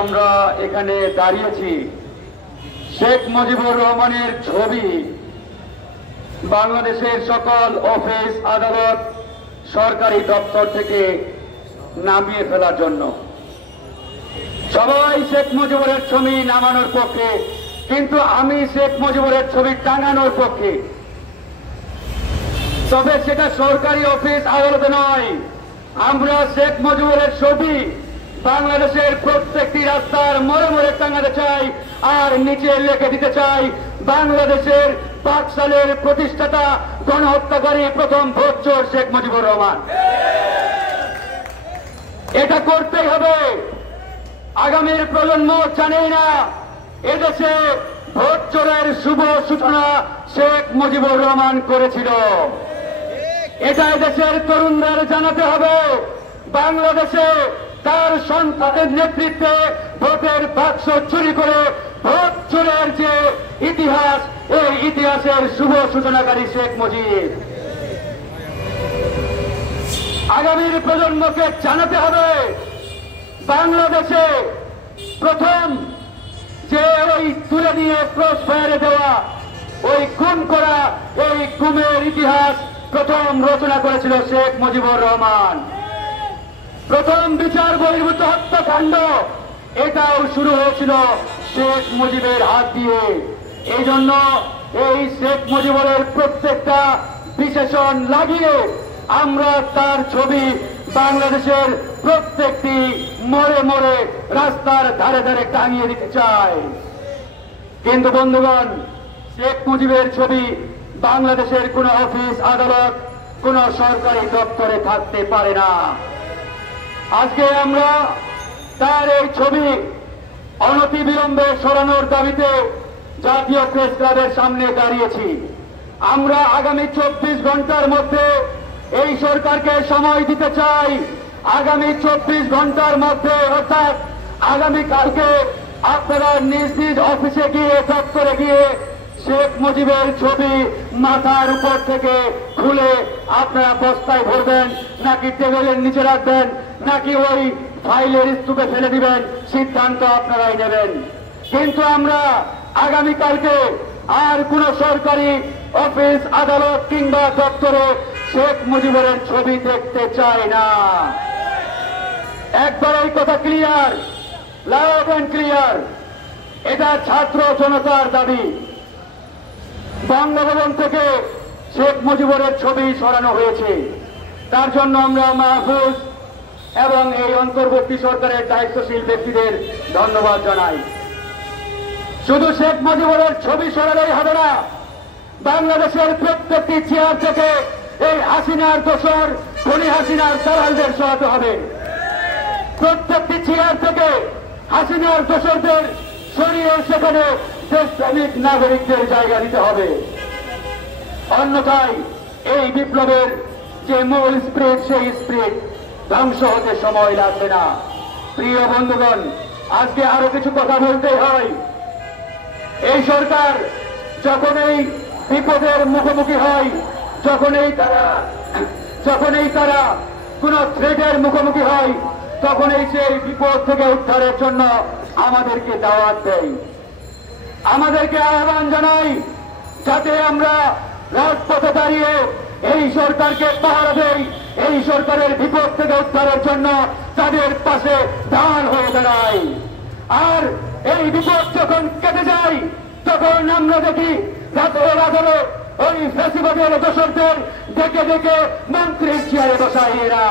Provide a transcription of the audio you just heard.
আমরা এখানে দাঁড়িয়েছি শেখ মুজিবুর রহমানের ছবি বাংলাদেশের সকল অফিস আদালত সরকারি দপ্তর থেকে নামিয়ে ফেলার জন্য। সবাই শেখ মুজিবুরের ছবি নামানোর পক্ষে, কিন্তু আমি শেখ মুজিবুরের ছবি টাঙানোর পক্ষে। তবে সেটা সরকারি অফিস আদালতে নয়, আমরা শেখ মুজিবুরের ছবি বাংলাদেশের প্রত্যেকটি রাস্তার মোড়ে মোড়ে টাঙাতে চাই, আর নিচে লিখে দিতে চাই বাংলাদেশের ৫ সালের প্রতিষ্ঠাতা গণহত্যাকারী প্রথম ভোটচোর শেখ মুজিবুর রহমান। এটা করতেই হবে। আগামীর প্রজন্ম জানেই না এদেশে ভোটচোরের শুভ সূচনা শেখ মুজিবুর রহমান করেছিল। এটা এদেশের তরুণদের জানাতে হবে। বাংলাদেশে তার সন্তানের নেতৃত্বে ভোটের বাক্স চুরি করে ভোট চোরের যে ইতিহাস, এই ইতিহাসের শুভ সূচনাকারী শেখ মুজিব। আগামীর প্রজন্মকে জানাতে হবে বাংলাদেশে প্রথম যে ওই তুলে দিয়ে ক্রস ফায়ারে দেওয়া, ওই গুম করা, এই গুমের ইতিহাস প্রথম রচনা করেছিল শেখ মুজিবুর রহমান। প্রথম বিচার বহির্ভূত হত্যাকাণ্ড এটাও শুরু হয়েছিল শেখ মুজিবের হাত দিয়ে। এই জন্য এই শেখ মুজিবুরের প্রত্যেকটা বিশেষণ লাগিয়ে আমরা তার ছবি বাংলাদেশের প্রত্যেকটি মোড়ে মোড়ে রাস্তার ধারে ধারে টাঙিয়ে দিতে চাই। কিন্তু বন্ধুগণ, শেখ মুজিবের ছবি বাংলাদেশের কোন অফিস আদালত, কোন সরকারি দপ্তরে থাকতে পারে না। আজকে আমরা তার এই ছবি অনতিবিলম্বে সরানোর দাবিতে জাতীয় প্রেস ক্লাবের সামনে দাঁড়িয়েছি। আমরা আগামী 24 ঘন্টার মধ্যে এই সরকারকে সময় দিতে চাই। আগামী 24 ঘন্টার মধ্যে, অর্থাৎ আগামীকালকে আপনারা নিজ নিজ অফিসে গিয়ে, দপ্তরে গিয়ে শেখ মুজিবের ছবি মাথার উপর থেকে খুলে আপনারা বস্তায় ভরবেন, নাকি টেবিলের নিচে রাখবেন, নাকি ওই ফাইলের স্তূপে ফেলে দিবেন, সিদ্ধান্ত আপনারাই নেবেন। কিন্তু আমরা আগামীকালকে আর কোন সরকারি অফিস আদালত কিংবা দপ্তরে শেখ মুজিবুরের ছবি দেখতে চাই না। একবার এই কথা ক্লিয়ার, লাউড এন্ড ক্লিয়ার। এটা ছাত্র জনতার দাবি। বঙ্গভবন থেকে শেখ মুজিবুরের ছবি সরানো হয়েছে। তার জন্য আমরা মাহফুজ এবং এই অন্তর্বর্তী সরকারের দায়িত্বশীল ব্যক্তিদের ধন্যবাদ জানাই। শুধু শেখ মুজিবুরের ছবি সরালেই হবে না, বাংলাদেশের প্রত্যেকটি চেয়ার থেকে এই হাসিনার দোসর, খুনি হাসিনার দালালদের সরাতে হবে। প্রত্যেকটি চেয়ার থেকে হাসিনার দোসরদের সরিয়ে সেখানে দেশপ্রেমিক নাগরিকদের জায়গা দিতে হবে। অন্যথায় এই বিপ্লবের যে মূল স্পিরিট, সেই স্পিরিট ধ্বংস হতে সময় লাগবে না। প্রিয় বন্ধুগণ, আজকে আরো কিছু কথা বলতে হয়। এই সরকার যখন এই বিপদের মুখোমুখি হয়, যখনই তারা কোন থ্রেটের মুখোমুখি হয়, তখনই সেই বিপদ থেকে উদ্ধারের জন্য আমাদেরকে দাওয়াত দেয়, আমাদেরকে আহ্বান জানাই, যাতে আমরা রাজপথে দাঁড়িয়ে এই সরকারকে পাহারা দেই, এই সরকারের বিপদ থেকে উদ্ধারের জন্য তাদের পাশে ঢাল হয়ে দাঁড়াই। আর এই বিপদ যখন কেটে যায়, তখন আমরা দেখি রাতের আদলে ওই ফ্যাসিবাদের দোসরদের ডেকে ডেকে মন্ত্রীর চেয়ারে বসায় এরা।